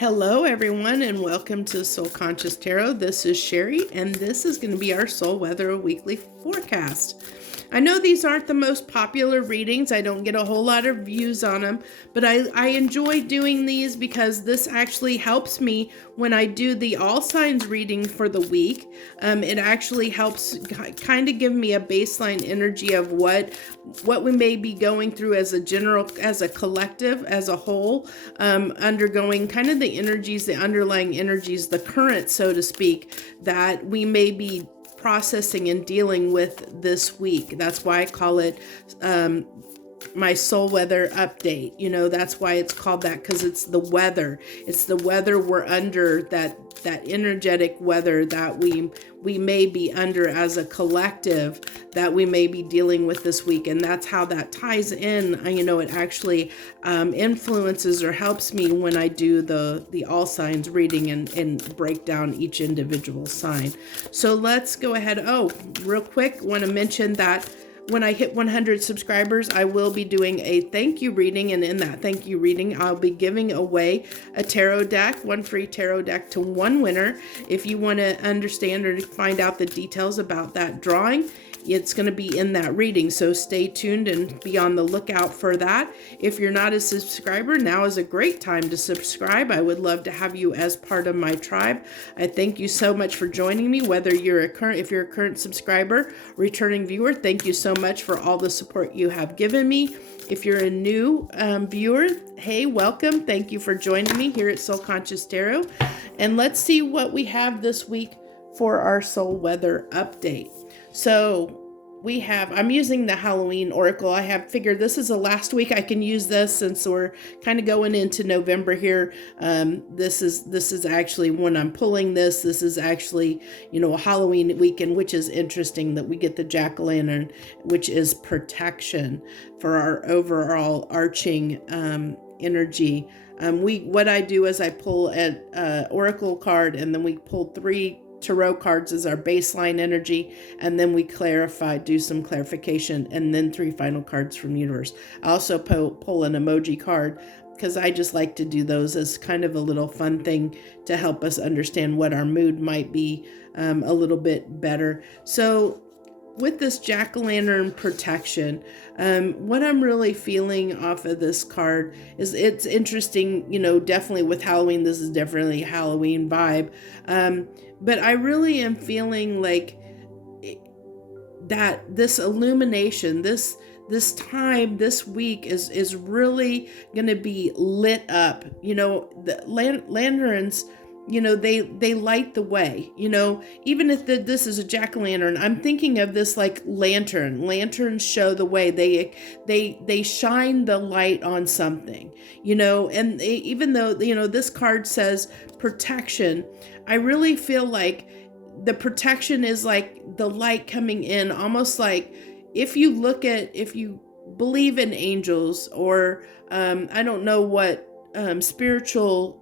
Hello, everyone, and welcome to Soul Conscious Tarot. This is Sherry, and this is going to be our Soul Weather Weekly Forecast. I know these aren't the most popular readings. I don't get a whole lot of views on them, but I enjoy doing these because this actually helps me when I do the all signs reading for the week. It actually helps kind of give me a baseline energy of what we may be going through as a collective, as a whole, undergoing kind of the energies, the underlying energies, the current, so to speak, that we may be processing and dealing with this week. That's why I call it my soul weather update. You know, that's why it's called that, because it's the weather. It's the weather we're under, that energetic weather that we may be under as a collective, that we may be dealing with this week. And that's how that ties in. You know, it actually influences or helps me when I do the all signs reading and break down each individual sign. So let's go ahead. Oh, real quick, want to mention that when I hit 100 subscribers, I will be doing a thank you reading. And in that thank you reading, I'll be giving away a tarot deck, one free tarot deck to one winner. If you want to understand or find out the details about that drawing, it's going to be in that reading. So stay tuned and be on the lookout for that. If you're not a subscriber, now is a great time to subscribe. I would love to have you as part of my tribe. I thank you so much for joining me, whether you're if you're a current subscriber, returning viewer, thank you so much for all the support you have given me. If you're a new viewer, hey, welcome. Thank you for joining me here at Soul Conscious Tarot. And let's see what we have this week for our soul weather update. So I'm using the Halloween Oracle. I have figured this is the last week I can use this since we're kind of going into November here. This is actually when I'm pulling this. This is actually, you know, a Halloween weekend, which is interesting that we get the jack-o'-lantern, which is protection for our overall arching energy. What I do is I pull an Oracle card, and then we pull 3 tarot cards as our baseline energy, and then we do some clarification, and then 3 final cards from the universe. I also pull an emoji card because I just like to do those as kind of a little fun thing to help us understand what our mood might be a little bit better. So with this jack-o'-lantern protection, what I'm really feeling off of this card is it's interesting, you know, definitely with Halloween, this is definitely a Halloween vibe. But I really am feeling like that this illumination, this time, this week is really going to be lit up. You know, the lanterns, you know, they light the way. You know, even if this is a jack-o'-lantern, I'm thinking of this like lantern. Lanterns show the way. They shine the light on something, you know. And even though, you know, this card says protection, I really feel like the protection is like the light coming in, almost like if you believe in angels, or I don't know what spiritual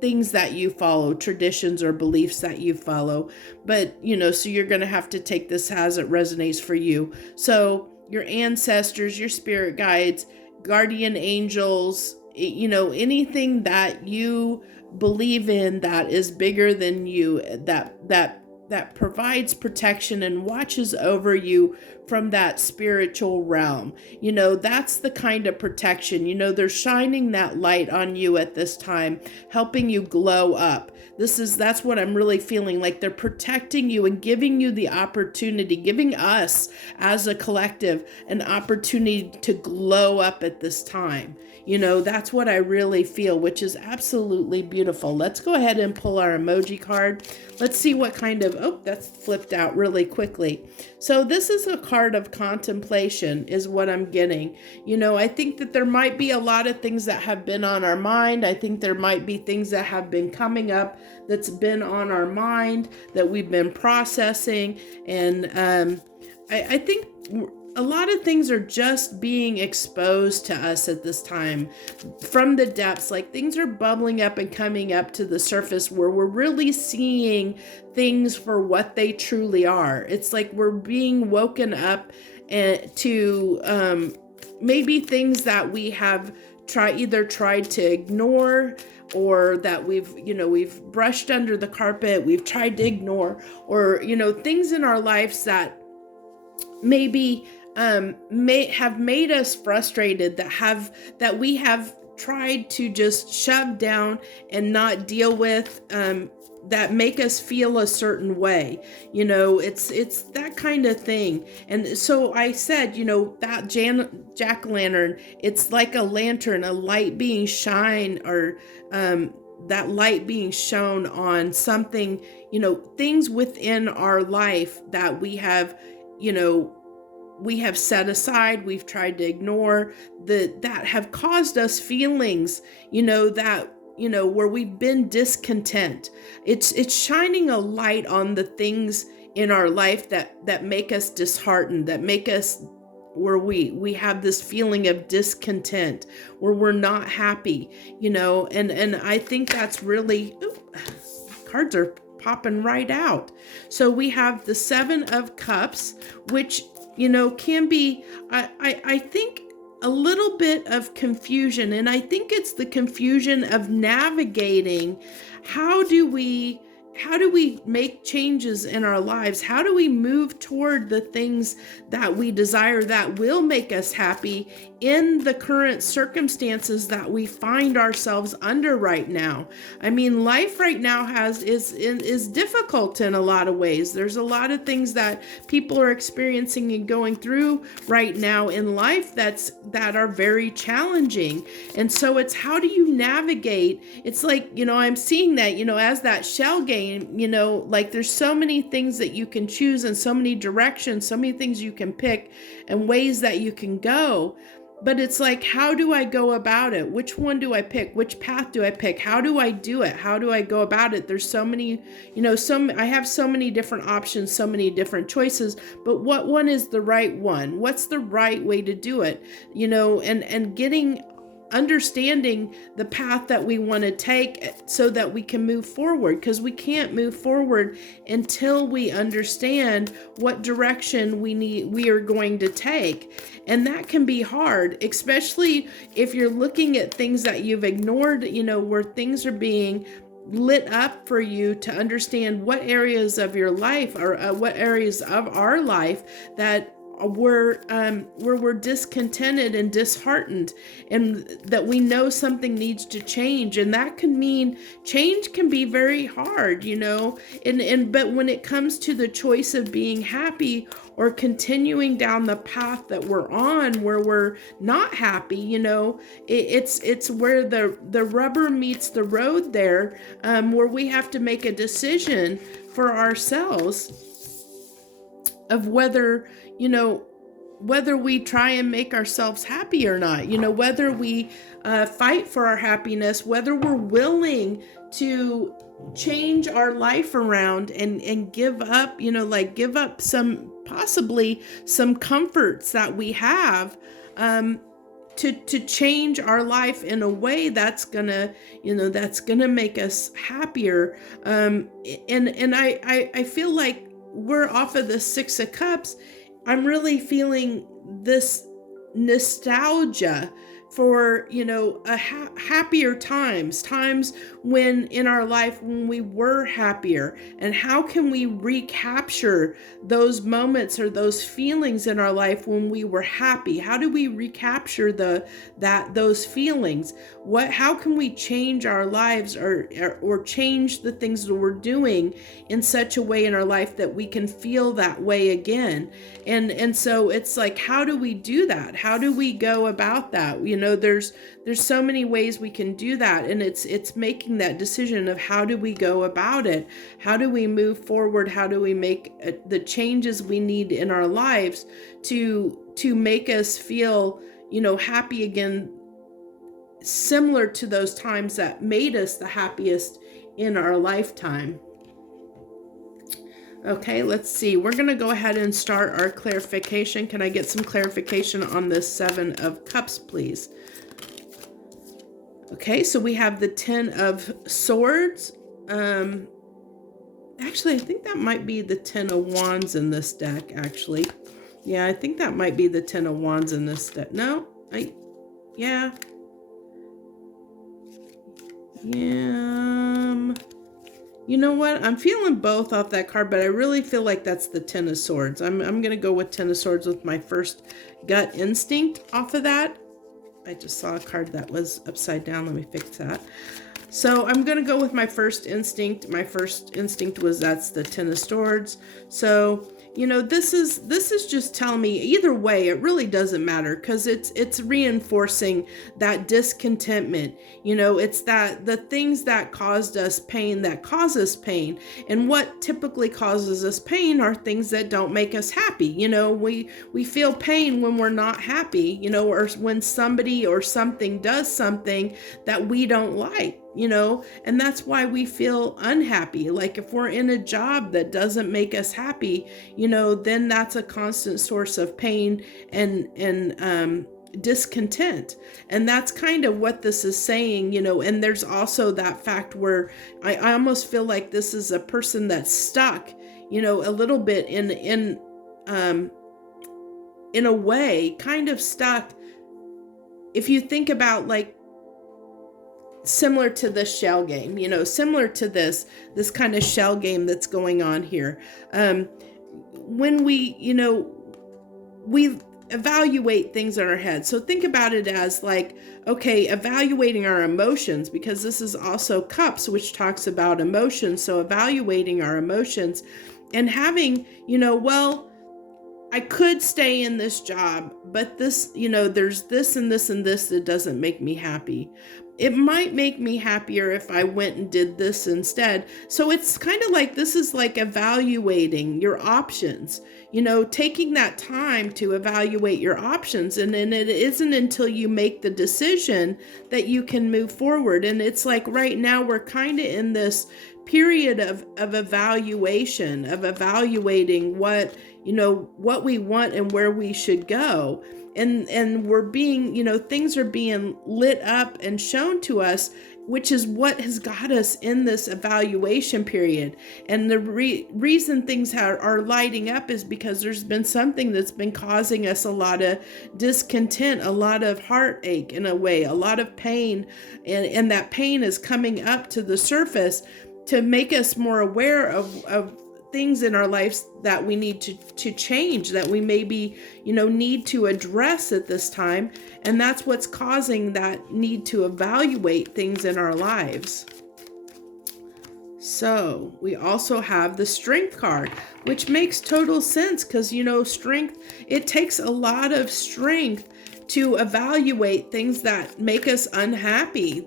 things that you follow, traditions or beliefs that you follow, but you know, so you're going to have to take this as it resonates for you. So your ancestors, your spirit guides, guardian angels, you know, anything that you believe in that is bigger than you, that provides protection and watches over you from that spiritual realm. You know, that's the kind of protection. You know, they're shining that light on you at this time, helping you glow up. That's what I'm really feeling like. They're protecting you and giving you the opportunity, giving us as a collective an opportunity to glow up at this time. You know, that's what I really feel, which is absolutely beautiful. Let's go ahead and pull our emoji card. Let's see what kind of, oh, that's flipped out really quickly. So this is a card of contemplation is what I'm getting. You know, I think that there might be a lot of things that have been on our mind. I think there might be things that have been coming up that's been on our mind that we've been processing. And I think a lot of things are just being exposed to us at this time from the depths. Like things are bubbling up and coming up to the surface where we're really seeing things for what they truly are. It's like we're being woken up to maybe things that we have either tried to ignore, or that we've brushed under the carpet, we've tried to ignore, or, things in our lives that maybe may have made us frustrated, that we have tried to just shove down and not deal with, that make us feel a certain way. It's that kind of thing. And so I said, that jack-o'-lantern, it's like a lantern, a light being shined, or that light being shown on something, things within our life that we have set aside, we've tried to ignore, that have caused us feelings, where we've been discontent. It's shining a light on the things in our life that make us disheartened, that make us where we have this feeling of discontent, where we're not happy, and I think that's really, cards are popping right out. So we have the 7 of Cups, which can be, I think, a little bit of confusion. And I think it's the confusion of navigating, how do we make changes in our lives? How do we move toward the things that we desire, that will make us happy in the current circumstances that we find ourselves under right now? I mean, life right now is difficult in a lot of ways. There's a lot of things that people are experiencing and going through right now in life that are very challenging. And so it's, how do you navigate? It's like, I'm seeing that, as that shell game, like there's so many things that you can choose, and so many directions, so many things you can pick, and ways that you can go. But it's like, how do I go about it? Which one do I pick? Which path do I pick? How do I do it? How do I go about it? There's so many, I have so many different options, so many different choices, but what one is the right one? What's the right way to do it? And understanding the path that we want to take so that we can move forward, because we can't move forward until we understand what direction we are going to take. And that can be hard, especially if you're looking at things that you've ignored, where things are being lit up for you to understand what areas of your life, or what areas of our life that where we're discontented and disheartened, and that we know something needs to change. And that can mean change can be very hard, but when it comes to the choice of being happy or continuing down the path that we're on, where we're not happy, it's where the rubber meets the road there, where we have to make a decision for ourselves of whether we try and make ourselves happy or not, whether we fight for our happiness, whether we're willing to change our life around and give up, give up possibly some comforts that we have, to change our life in a way that's gonna make us happier. And I feel like we're off of the 6 of Cups. I'm really feeling this nostalgia for, happier times when in our life when we were happier, and how can we recapture those moments or those feelings in our life when we were happy? How do we recapture those feelings? How can we change our lives or change the things that we're doing in such a way in our life that we can feel that way again? And so it's like, how do we do that? How do we go about that? There's so many ways we can do that, and it's making that decision of how do we go about it? How do we move forward? How do we make the changes we need in our lives to make us feel, happy again, similar to those times that made us the happiest in our lifetime? Okay, let's see. We're going to go ahead and start our clarification. Can I get some clarification on this 7 of Cups, please? Okay, so we have the 10 of Swords. Actually, I think that might be the 10 of Wands in this deck, actually. Yeah, I think that might be the 10 of Wands in this deck. No? Yeah. Yeah. You know what? I'm feeling both off that card, but I really feel like that's the Ten of Swords. I'm going to go with Ten of Swords with my first gut instinct off of that. I just saw a card that was upside down. Let me fix that. So I'm going to go with my first instinct. My first instinct was that's the Ten of Swords. So, you know, this is just telling me either way, it really doesn't matter, because it's reinforcing that discontentment. You know, it's that the things that caused us pain, that cause us pain. And what typically causes us pain are things that don't make us happy. You know, we feel pain when we're not happy, you know, or when somebody or something does something that we don't like. You know, and that's why we feel unhappy. Like if we're in a job that doesn't make us happy, you know, then that's a constant source of pain and discontent. And that's kind of what this is saying, you know. And there's also that fact where I almost feel like this is a person that's stuck, you know, a little bit in a way, kind of stuck. If you think about, like, similar to the shell game, you know, similar to this kind of shell game that's going on here. When we, you know, we evaluate things in our head. So think about it as like, okay, evaluating our emotions, because this is also cups, which talks about emotions. So evaluating our emotions and having, you know, well, I could stay in this job, but this, you know, there's this and this and this that doesn't make me happy. It might make me happier if I went and did this instead. So it's kind of like, this is like evaluating your options, you know, taking that time to evaluate your options. And then it isn't until you make the decision that you can move forward. And it's like right now we're kind of in this period of evaluation, of evaluating what, you know, what we want and where we should go. And we're being, you know, things are being lit up and shown to us, which is what has got us in this evaluation period. And the reason things are lighting up is because there's been something that's been causing us a lot of discontent, a lot of heartache in a way, a lot of pain. And that pain is coming up to the surface to make us more aware of things in our lives that we need to change, that we maybe, you know, need to address at this time. And that's what's causing that need to evaluate things in our lives. So we also have the Strength card, which makes total sense because, you know, strength, it takes a lot of strength to evaluate things that make us unhappy,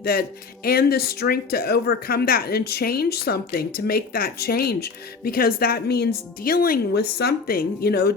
and the strength to overcome that and change something, to make that change, because that means dealing with something, you know,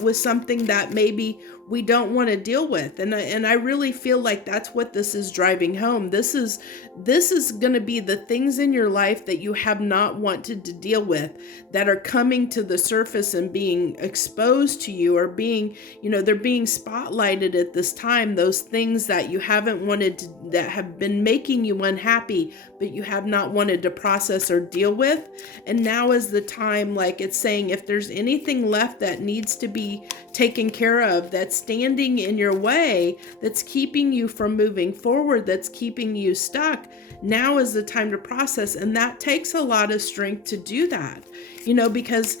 with something that maybe we don't want to deal with. And I really feel like that's what this is driving home. This is going to be the things in your life that you have not wanted to deal with that are coming to the surface and being exposed to you, or being, you know, they're being spotlighted at this time. Those things that you haven't wanted to, that have been making you unhappy, but you have not wanted to process or deal with. And now is the time, like it's saying, if there's anything left that needs to be taken care of, that's standing in your way, that's keeping you from moving forward, that's keeping you stuck, now is the time to process. And that takes a lot of strength to do that, you know, because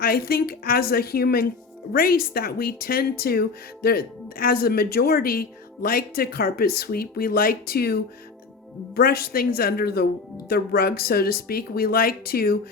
I think as a human race that we tend to, as a majority, like to carpet sweep. We like to brush things under the rug, so to speak. We like to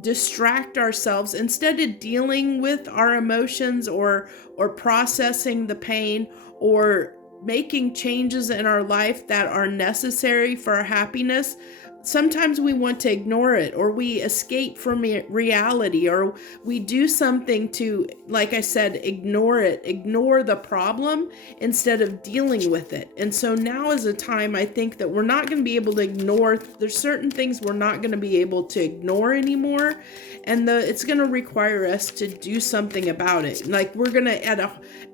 distract ourselves instead of dealing with our emotions or processing the pain or making changes in our life that are necessary for our happiness. Sometimes we want to ignore it, or we escape from reality, or we do something to, like I said, ignore the problem instead of dealing with it. And so now is a time, I think, that we're not going to be able to ignore. There's certain things we're not going to be able to ignore anymore. And it's going to require us to do something about it. Like we're going to, at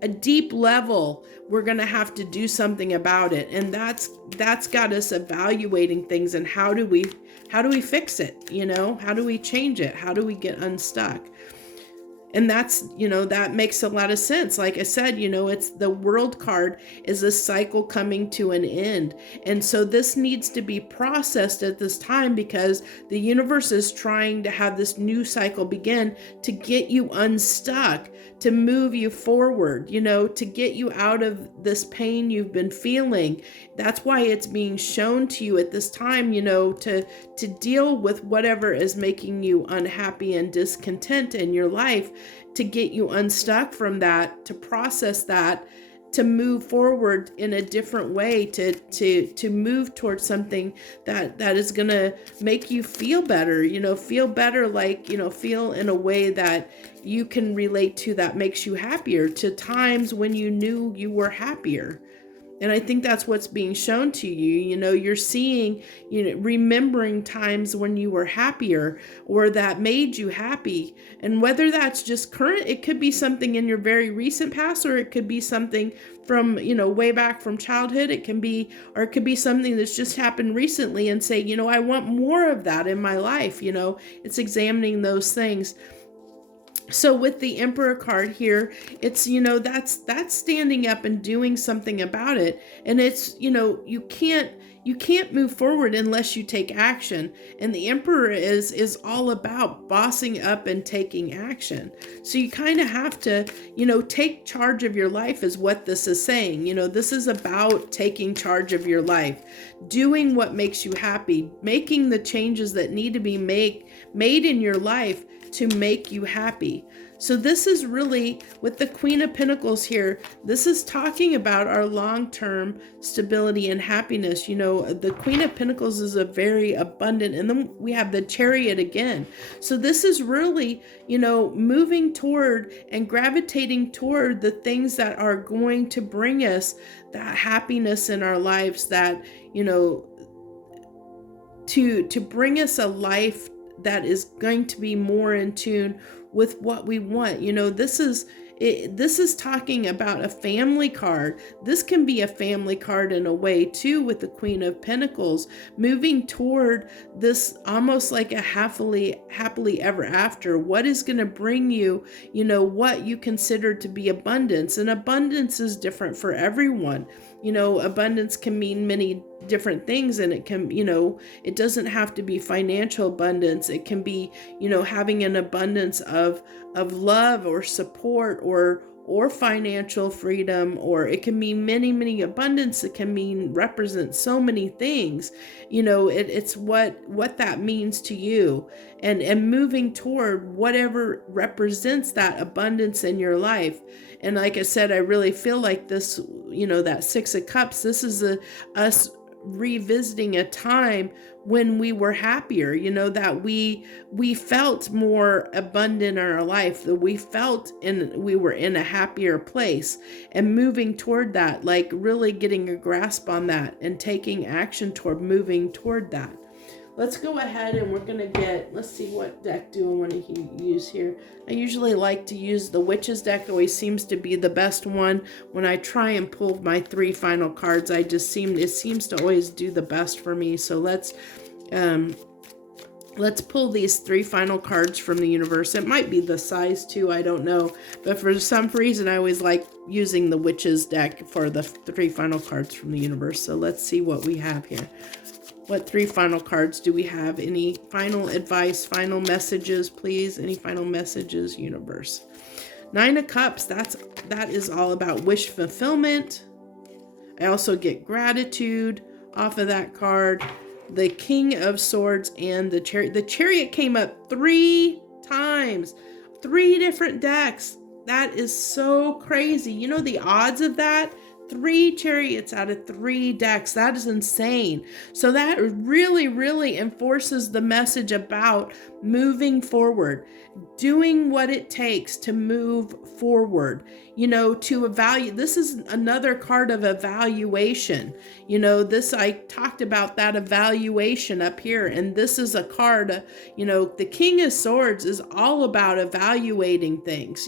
a deep level, we're going to have to do something about it. And that's got us evaluating things, and how do we fix it? You know, how do we change it? How do we get unstuck? And that's, that makes a lot of sense. Like I said, it's the World card is a cycle coming to an end. And so this needs to be processed at this time because the universe is trying to have this new cycle begin to get you unstuck, to move you forward, to get you out of this pain you've been feeling. That's why it's being shown to you at this time, to deal with whatever is making you unhappy and discontent in your life, to get you unstuck from that, to process that, to move forward in a different way, to move towards something that is going to make you feel better, feel better, like, feel in a way that you can relate to, that makes you happier, to times when you knew you were happier. And I think that's what's being shown to you. You're seeing, remembering times when you were happier or that made you happy. And whether that's just current, it could be something in your very recent past, or it could be something from, way back from childhood. It could be something that's just happened recently and say, I want more of that in my life. It's examining those things. So with the Emperor card here, it's, that's standing up and doing something about it. And it's, you can't move forward unless you take action. And the Emperor is all about bossing up and taking action. So you kind of have to, take charge of your life is what this is saying. This is about taking charge of your life, doing what makes you happy, making the changes that need to be made in your life to make you happy. So this is really, with the Queen of Pentacles here, this is talking about our long-term stability and happiness. The Queen of Pentacles is a very abundant, and then we have the Chariot again. So this is really, moving toward and gravitating toward the things that are going to bring us that happiness in our lives, that, to bring us a life that is going to be more in tune with what we want. This is talking about a family card. This can be a family card in a way too, with the Queen of Pentacles, moving toward this almost like a happily ever after. What is going to bring you, what you consider to be abundance. And abundance is different for everyone. Abundance can mean many different things, and it can, it doesn't have to be financial abundance. It can be, having an abundance of love or support or financial freedom, or it can mean many abundance. It can represent so many things. It's what that means to you, and moving toward whatever represents that abundance in your life. And like I said, I really feel like this, that Six of Cups, this is us revisiting a time when we were happier, that we felt more abundant in our life, that we were in a happier place, and moving toward that, like really getting a grasp on that and taking action toward moving toward that. Let's go ahead and we're going to let's see, what deck do I want to use here? I usually like to use the Witch's deck. Always seems to be the best one. When I try and pull my 3 final cards, it seems to always do the best for me. So let's pull these 3 final cards from the universe. It might be the size too, I don't know. But for some reason, I always like using the Witch's deck for the 3 final cards from the universe. So let's see what we have here. What 3 final cards do we have? Any final advice, final messages, please? Any final messages, universe? 9 of Cups, that is all about wish fulfillment. I also get gratitude off of that card. The King of Swords and the Chariot. The Chariot came up 3 times. 3 different decks. That is so crazy. The odds of that? 3 chariots out of 3 decks. That is insane. So that really enforces the message about moving forward, doing what it takes to move forward, to evaluate. This is another card of evaluation. I talked about that evaluation up here, and this is a card, the King of Swords is all about evaluating things.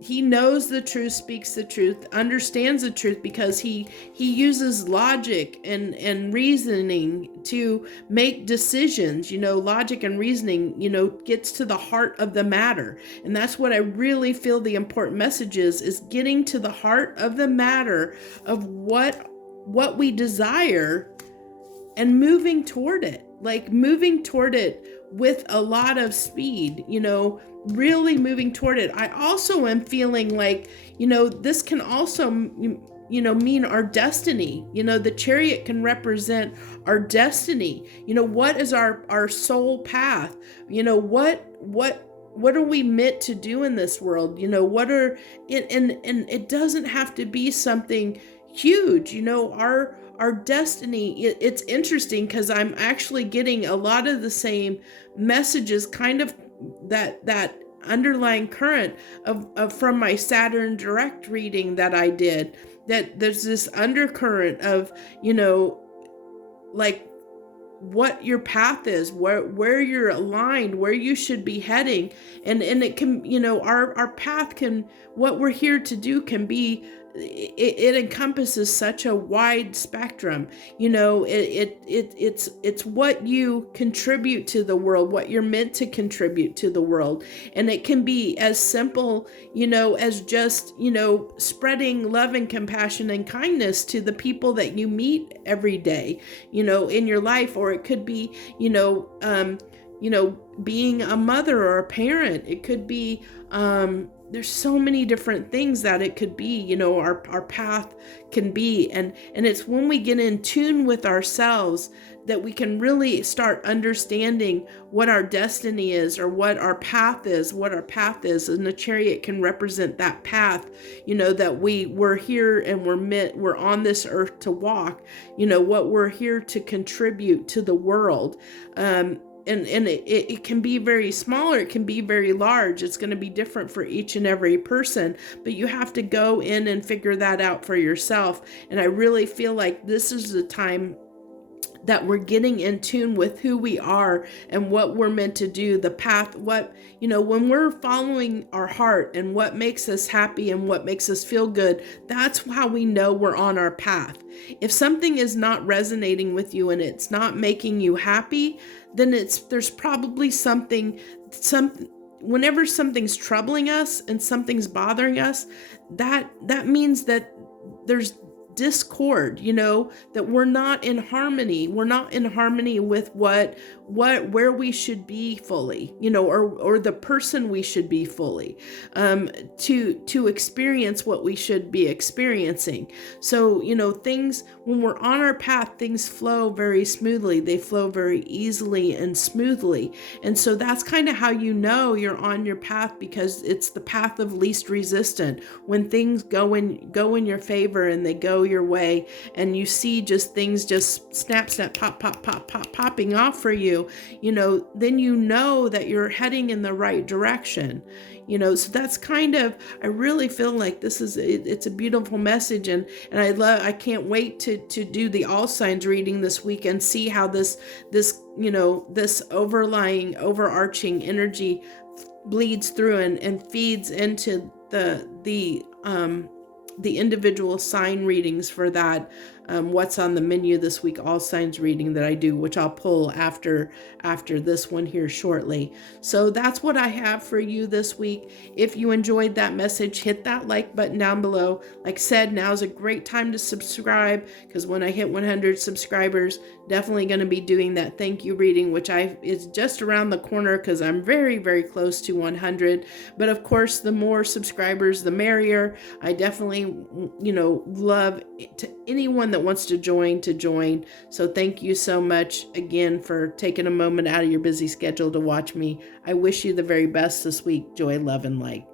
He he knows the truth, speaks the truth, understands the truth, because he uses logic and reasoning to make decisions. Logic and reasoning, gets to the heart of the matter. And that's what I really feel the important message is getting to the heart of the matter of what we desire and moving toward it. Like moving toward it with a lot of speed, really moving toward it. I also am feeling like, this can also, mean our destiny. The chariot can represent our destiny. What is our soul path? What are we meant to do in this world? What are it, and it doesn't have to be something huge. Our destiny, it's interesting because I'm actually getting a lot of the same messages, kind of that underlying current of from my Saturn direct reading that I did, that there's this undercurrent of, like what your path is, where you're aligned, where you should be heading. And it can, our path can, what we're here to do can be, it encompasses such a wide spectrum. It's what you contribute to the world, what you're meant to contribute to the world. And it can be as simple, as just, spreading love and compassion and kindness to the people that you meet every day, in your life. Or it could be, being a mother or a parent. It could be, there's so many different things that it could be, our path can be. And it's when we get in tune with ourselves that we can really start understanding what our destiny is, or what our path is, And the chariot can represent that path, that we're here and we're on this earth to walk, what we're here to contribute to the world. And it can be very small, or it can be very large. It's going to be different for each and every person, but you have to go in and figure that out for yourself. And I really feel like this is the time that we're getting in tune with who we are and what we're meant to do, the path, when we're following our heart and what makes us happy and what makes us feel good, that's how we know we're on our path. If something is not resonating with you and it's not making you happy, then there's probably something, whenever something's troubling us and something's bothering us, that means that there's discord, that we're not in harmony. We're not in harmony with where we should be fully, or the person we should be fully, to experience what we should be experiencing. So, things, when we're on our path, things flow very smoothly. They flow very easily and smoothly. And so that's kind of how you're on your path, because it's the path of least resistance. When things go in your favor and they go your way, and you see just things just snap, popping off for you, then that you're heading in the right direction. So that's kind of, I really feel like it's a beautiful message. And I can't wait to do the all signs reading this week and see how this overarching energy bleeds through and feeds into the individual sign readings for that, what's on the menu this week, all signs reading that I do, which I'll pull after this one here shortly. So that's what I have for you this week. If you enjoyed that message, hit that like button down below. Like I said, now's a great time to subscribe, because when I hit 100 subscribers, definitely going to be doing that thank you reading, which is just around the corner, because I'm very, very close to 100. But of course, the more subscribers, the merrier. I definitely, love to anyone that wants to join. So thank you so much again for taking a moment out of your busy schedule to watch me. I wish you the very best this week. Joy, love, and light.